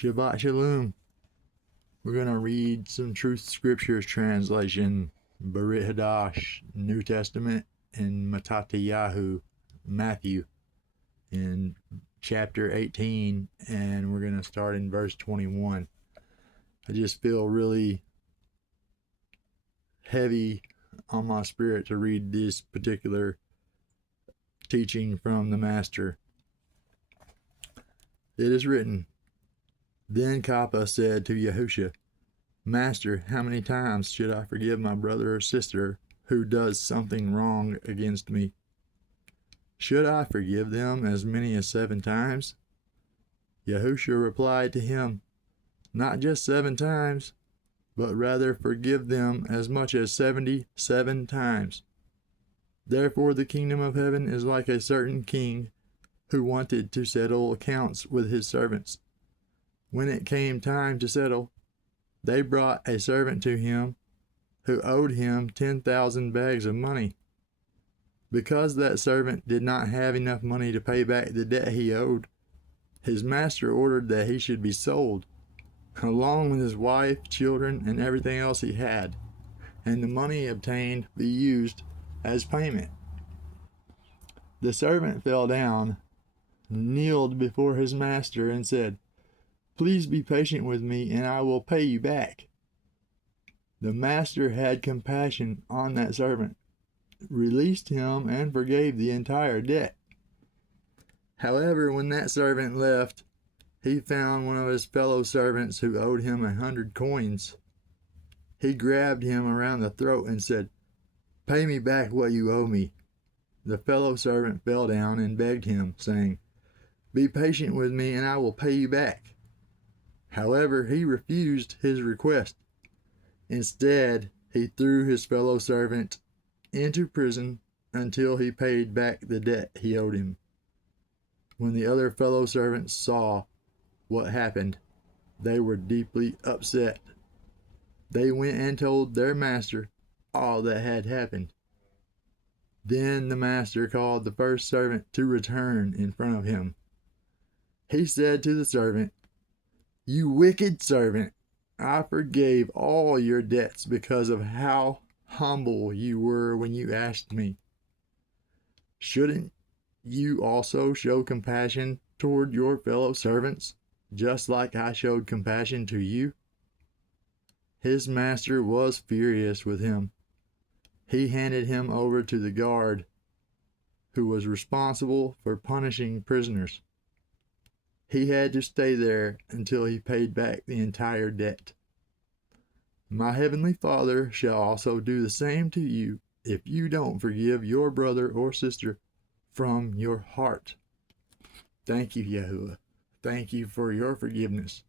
Shabbat Shalom. We're going to read some Truth Scriptures translation, Bariyt Hadash, New Testament, and Matatiyahu, Matthew, in chapter 18, and we're going to start in verse 21. I just feel really heavy on my spirit to read this particular teaching from the Master. It is written, Then Kappa said to Yahusha, Master, how many times should I forgive my brother or sister who does something wrong against me? Should I forgive them as many as 7 times? Yahusha replied to him, Not just 7 times, but rather forgive them as much as 77 times. Therefore the kingdom of heaven is like a certain king who wanted to settle accounts with his servants. When it came time to settle, they brought a servant to him who owed him 10,000 bags of money. Because that servant did not have enough money to pay back the debt he owed, his master ordered that he should be sold, along with his wife, children, and everything else he had, and the money obtained be used as payment. The servant fell down, kneeled before his master, and said, Please be patient with me, and I will pay you back. The master had compassion on that servant, released him, and forgave the entire debt. However, when that servant left, he found one of his fellow servants who owed him 100 coins. He grabbed him around the throat and said, Pay me back what you owe me. The fellow servant fell down and begged him, saying, Be patient with me, and I will pay you back. However, he refused his request. Instead, he threw his fellow servant into prison until he paid back the debt he owed him. When the other fellow servants saw what happened, they were deeply upset. They went and told their master all that had happened. Then the master called the first servant to return in front of him. He said to the servant, You wicked servant, I forgave all your debts because of how humble you were when you asked me. Shouldn't you also show compassion toward your fellow servants, just like I showed compassion to you? His master was furious with him. He handed him over to the guard, who was responsible for punishing prisoners. He had to stay there until he paid back the entire debt. My heavenly Father shall also do the same to you if you don't forgive your brother or sister from your heart. Thank you, Yahuwah. Thank you for your forgiveness.